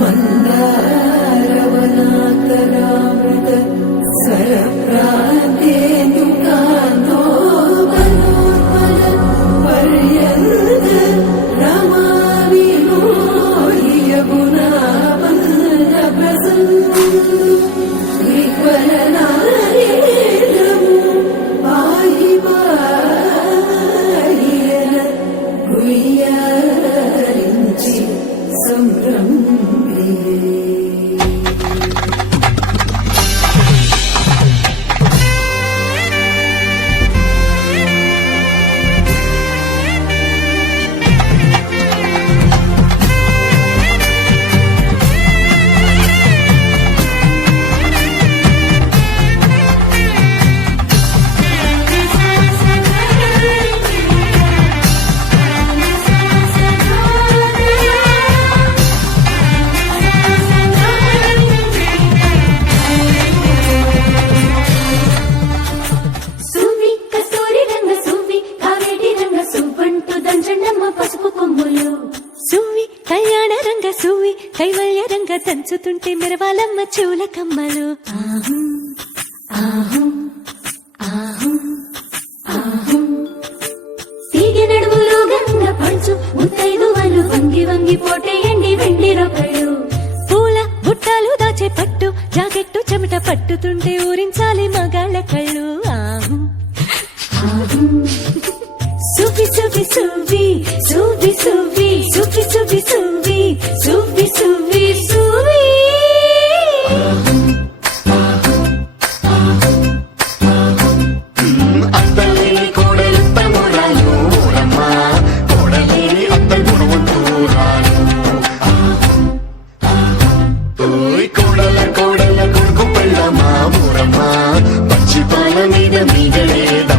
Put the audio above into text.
మందారవనాకరామృత స్వరప్రాంతేందుకాంతో మనోర్మల పర్యంత రమావినో యమునా మంద ప్రసన్న విఫలనారేంద్రము పాహి పాహియన గుయ్యారించి సంభ్రమే. కైవల్య రంగ దంచుతుంటే మెరవాలమ్మ చెవుల కమ్మలు. తీగ నడుములు గంగ పంచు ముత్తైదువలు వంగి వంగి పోటేయండి వెండి రొకళ్ళు. పూల బుట్టాలు దాచే పట్టు జాకెట్టు చెమట పట్టుతుంటే ఊరించాలి మగాళ్ళ కళ్ళు. సువి సువి సువి సువి సువి సువి సువి సువి సువి సువి సువి అత్తలేని కోడలుత్తమురాలు ఊరమ్మ, కోడలేని అత్త గుణవంతురాలు. కోడల కోడల కొడుకు పెళ్ళమ్మ ఊరమ్మ, పచ్చి పాల మీద మీగలేదా